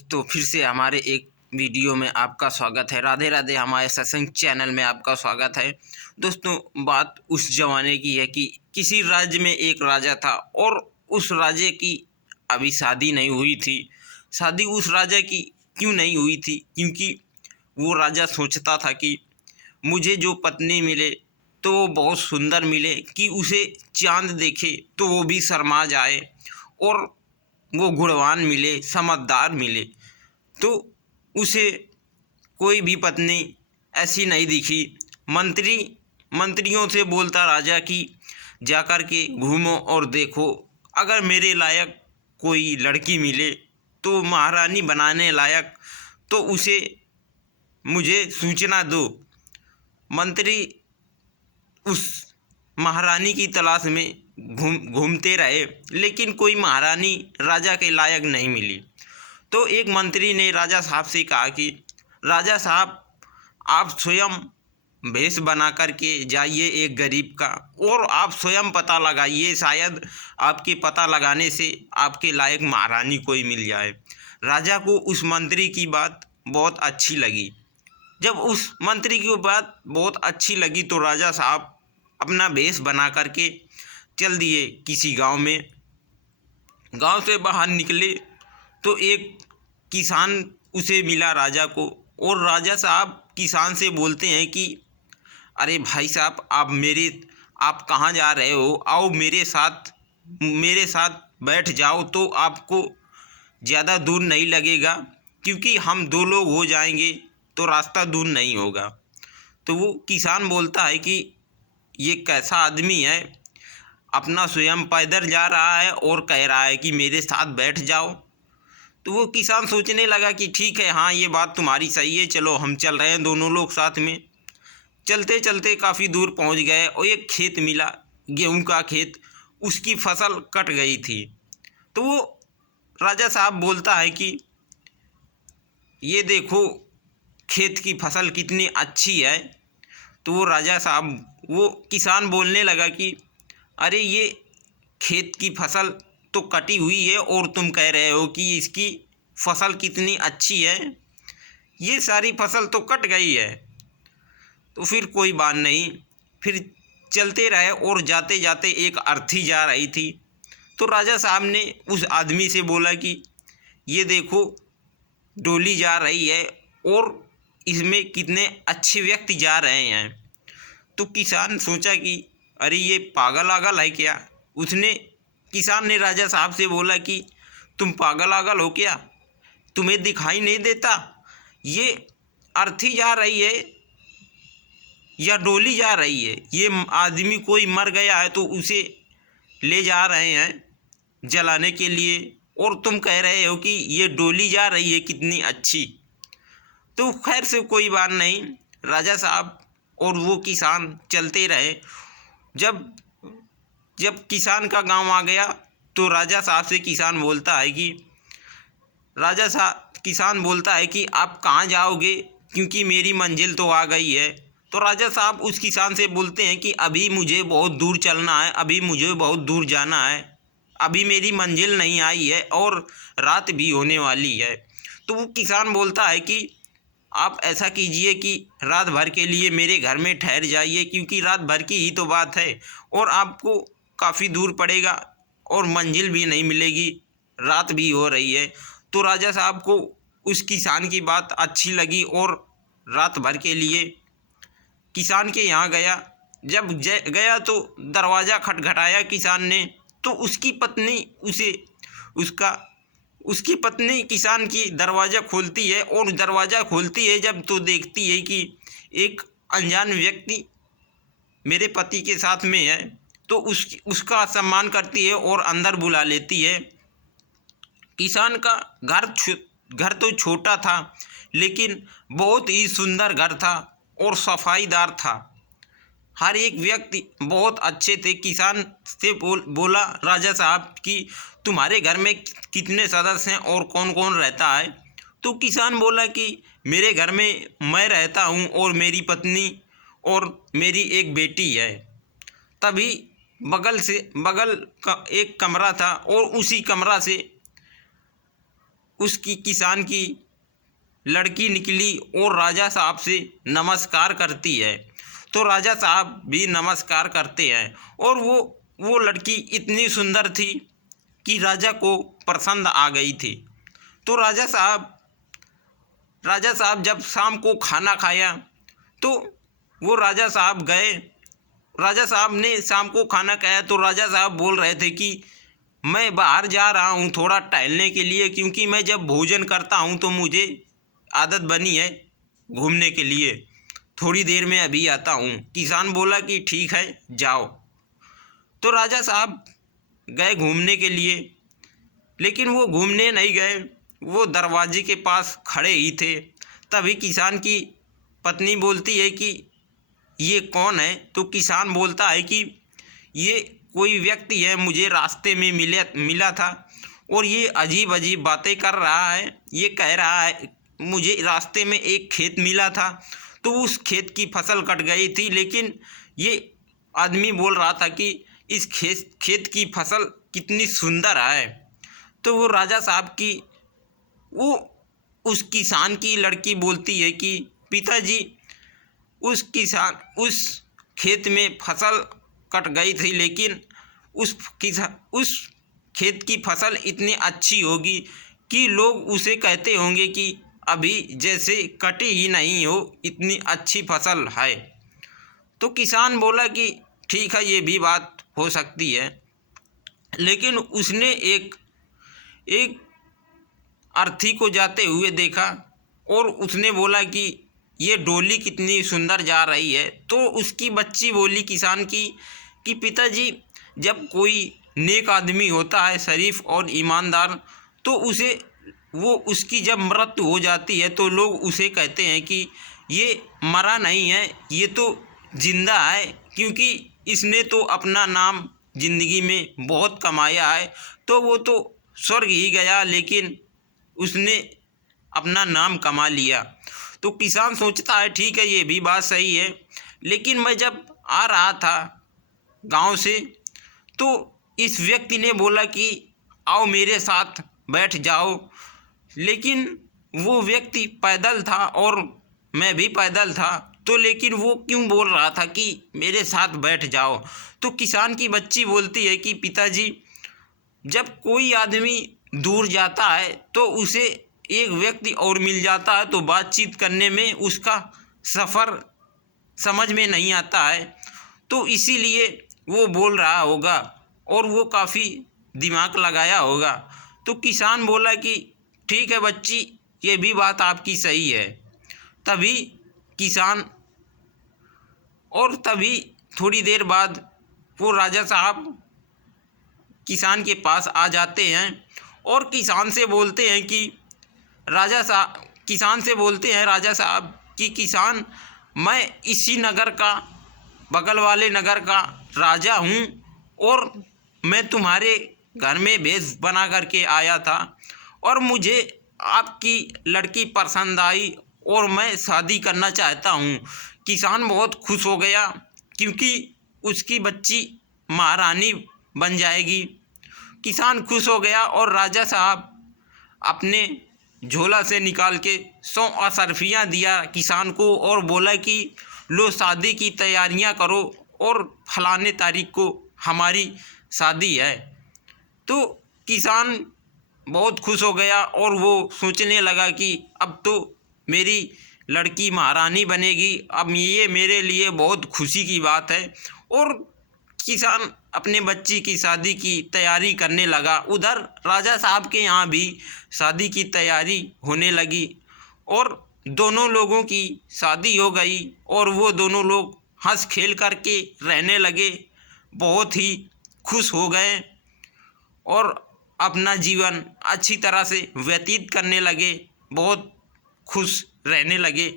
दोस्तों फिर से हमारे एक वीडियो में आपका स्वागत है। राधे राधे। हमारे सत्संग चैनल में आपका स्वागत है। दोस्तों बात उस ज़माने की है कि किसी राज्य में एक राजा था और उस राजे की अभी शादी नहीं हुई थी। शादी उस राजा की क्यों नहीं हुई थी? क्योंकि वो राजा सोचता था कि मुझे जो पत्नी मिले तो वो बहुत सुंदर मिले कि उसे चांद देखे तो वो भी शर्मा जाए, और वो गुणवान मिले, समझदार मिले। तो उसे कोई भी पत्नी ऐसी नहीं दिखी। मंत्रियों से बोलता राजा कि जाकर के घूमो और देखो, अगर मेरे लायक कोई लड़की मिले तो महारानी बनाने लायक, तो उसे मुझे सूचना दो। मंत्री उस महारानी की तलाश में घूमते रहे, लेकिन कोई महारानी राजा के लायक नहीं मिली। तो एक मंत्री ने राजा साहब से कहा कि राजा साहब, आप स्वयं भेष बना करके जाइए एक गरीब का, और आप स्वयं पता लगाइए, शायद आपके पता लगाने से आपके लायक महारानी कोई मिल जाए। राजा को उस मंत्री की बात बहुत अच्छी लगी। जब उस मंत्री की बात बहुत अच्छी लगी तो राजा साहब अपना भेष बना करके चल दिए किसी गांव में। गांव से बाहर निकले तो एक किसान उसे मिला राजा को, और राजा साहब किसान से बोलते हैं कि अरे भाई साहब, आप कहाँ जा रहे हो? आओ मेरे साथ बैठ जाओ तो आपको ज़्यादा दूर नहीं लगेगा, क्योंकि हम दो लोग हो जाएंगे तो रास्ता दूर नहीं होगा। तो वो किसान बोलता है कि ये कैसा आदमी है, अपना स्वयं पैदल जा रहा है और कह रहा है कि मेरे साथ बैठ जाओ। तो वो किसान सोचने लगा कि ठीक है, हाँ ये बात तुम्हारी सही है, चलो हम चल रहे हैं दोनों लोग साथ में। चलते चलते काफ़ी दूर पहुंच गए और एक खेत मिला, गेहूं का खेत। उसकी फसल कट गई थी। तो वो राजा साहब बोलता है कि ये देखो खेत की फसल कितनी अच्छी है। तो वो किसान बोलने लगा कि अरे ये खेत की फसल तो कटी हुई है और तुम कह रहे हो कि इसकी फसल कितनी अच्छी है, ये सारी फसल तो कट गई है। तो फिर कोई बात नहीं, फिर चलते रहे और जाते जाते एक अर्थी जा रही थी। तो राजा साहब ने उस आदमी से बोला कि ये देखो डोली जा रही है और इसमें कितने अच्छे व्यक्ति जा रहे हैं। तो किसान सोचा कि अरे ये पागल आगल है क्या? किसान ने राजा साहब से बोला कि तुम पागल आगल हो क्या? तुम्हें दिखाई नहीं देता ये अर्थी जा रही है या डोली जा रही है? ये आदमी कोई मर गया है तो उसे ले जा रहे हैं जलाने के लिए, और तुम कह रहे हो कि ये डोली जा रही है कितनी अच्छी। तो खैर से कोई बात नहीं, राजा साहब और वो किसान चलते रहे। जब किसान का गांव आ गया तो राजा साहब से किसान बोलता है कि आप कहाँ जाओगे, क्योंकि मेरी मंजिल तो आ गई है। तो राजा साहब उस किसान से बोलते हैं कि अभी मुझे बहुत दूर चलना है, अभी मुझे बहुत दूर जाना है, अभी मेरी मंजिल नहीं आई है और रात भी होने वाली है। तो वो किसान बोलता है कि आप ऐसा कीजिए कि रात भर के लिए मेरे घर में ठहर जाइए, क्योंकि रात भर की ही तो बात है और आपको काफ़ी दूर पड़ेगा और मंजिल भी नहीं मिलेगी, रात भी हो रही है। तो राजा साहब को उस किसान की बात अच्छी लगी और रात भर के लिए किसान के यहाँ गया। जब गया तो दरवाज़ा खटखटाया किसान ने, तो उसकी पत्नी किसान की दरवाज़ा खोलती है, और दरवाज़ा खोलती है जब तो देखती है कि एक अनजान व्यक्ति मेरे पति के साथ में है। तो उसका सम्मान करती है और अंदर बुला लेती है। किसान का घर तो छोटा था, लेकिन बहुत ही सुंदर घर था और सफाईदार था। हर एक व्यक्ति बहुत अच्छे थे। किसान से बोला राजा साहब कि तुम्हारे घर में कितने सदस्य हैं और कौन कौन रहता है? तो किसान बोला कि मेरे घर में मैं रहता हूँ और मेरी पत्नी और मेरी एक बेटी है। तभी बगल का एक कमरा था और उसी कमरा से उसकी किसान की लड़की निकली और राजा साहब से नमस्कार करती है। तो राजा साहब भी नमस्कार करते हैं और वो लड़की इतनी सुंदर थी कि राजा को पसंद आ गई थी। तो राजा साहब जब शाम को खाना खाया तो वो राजा साहब गए। राजा साहब ने शाम को खाना खाया तो राजा साहब बोल रहे थे कि मैं बाहर जा रहा हूँ थोड़ा टहलने के लिए, क्योंकि मैं जब भोजन करता हूँ तो मुझे आदत बनी है घूमने के लिए, थोड़ी देर में अभी आता हूँ। किसान बोला कि ठीक है जाओ। तो राजा साहब गए घूमने के लिए, लेकिन वो घूमने नहीं गए, वो दरवाजे के पास खड़े ही थे। तभी किसान की पत्नी बोलती है कि ये कौन है? तो किसान बोलता है कि ये कोई व्यक्ति है, मुझे रास्ते में मिला था और ये अजीब अजीब बातें कर रहा है। ये कह रहा है मुझे रास्ते में एक खेत मिला था तो उस खेत की फसल कट गई थी, लेकिन ये आदमी बोल रहा था कि इस खेत की फसल कितनी सुंदर है। तो वो राजा साहब की वो उस किसान की लड़की बोलती है कि पिताजी, उस खेत में फसल कट गई थी, लेकिन उस खेत की फसल इतनी अच्छी होगी कि लोग उसे कहते होंगे कि अभी जैसे कटी ही नहीं हो, इतनी अच्छी फसल है। तो किसान बोला कि ठीक है ये भी बात हो सकती है, लेकिन उसने एक अर्थी को जाते हुए देखा और उसने बोला कि ये डोली कितनी सुंदर जा रही है। तो उसकी बच्ची बोली किसान की कि पिताजी, जब कोई नेक आदमी होता है, शरीफ और ईमानदार, तो उसकी जब मृत्यु हो जाती है तो लोग उसे कहते हैं कि ये मरा नहीं है, ये तो जिंदा है, क्योंकि इसने तो अपना नाम जिंदगी में बहुत कमाया है। तो वो तो स्वर्ग ही गया, लेकिन उसने अपना नाम कमा लिया। तो किसान सोचता है ठीक है ये भी बात सही है, लेकिन मैं जब आ रहा था गांव से तो इस व्यक्ति ने बोला कि आओ मेरे साथ बैठ जाओ, लेकिन वो व्यक्ति पैदल था और मैं भी पैदल था, तो लेकिन वो क्यों बोल रहा था कि मेरे साथ बैठ जाओ? तो किसान की बच्ची बोलती है कि पिताजी, जब कोई आदमी दूर जाता है तो उसे एक व्यक्ति और मिल जाता है तो बातचीत करने में उसका सफ़र समझ में नहीं आता है, तो इसीलिए वो बोल रहा होगा और वो काफ़ी दिमाग लगाया होगा। तो किसान बोला कि ठीक है बच्ची, ये भी बात आपकी सही है। तभी थोड़ी देर बाद वो राजा साहब किसान के पास आ जाते हैं और किसान से बोलते हैं कि राजा साहब कि किसान, मैं इसी नगर का, बगल वाले नगर का राजा हूँ और मैं तुम्हारे घर में भेष बना करके आया था और मुझे आपकी लड़की पसंद आई और मैं शादी करना चाहता हूँ। किसान बहुत खुश हो गया क्योंकि उसकी बच्ची महारानी बन जाएगी। किसान खुश हो गया और राजा साहब अपने झोला से निकाल के 100 अशर्फियाँ दिया किसान को और बोला कि लो शादी की तैयारियां करो और फलाने तारीख को हमारी शादी है। तो किसान बहुत खुश हो गया और वो सोचने लगा कि अब तो मेरी लड़की महारानी बनेगी, अब ये मेरे लिए बहुत खुशी की बात है। और किसान अपने बच्ची की शादी की तैयारी करने लगा। उधर राजा साहब के यहाँ भी शादी की तैयारी होने लगी और दोनों लोगों की शादी हो गई और वो दोनों लोग हंस खेल करके रहने लगे, बहुत ही खुश हो गए और अपना जीवन अच्छी तरह से व्यतीत करने लगे, बहुत खुश रहने लगे।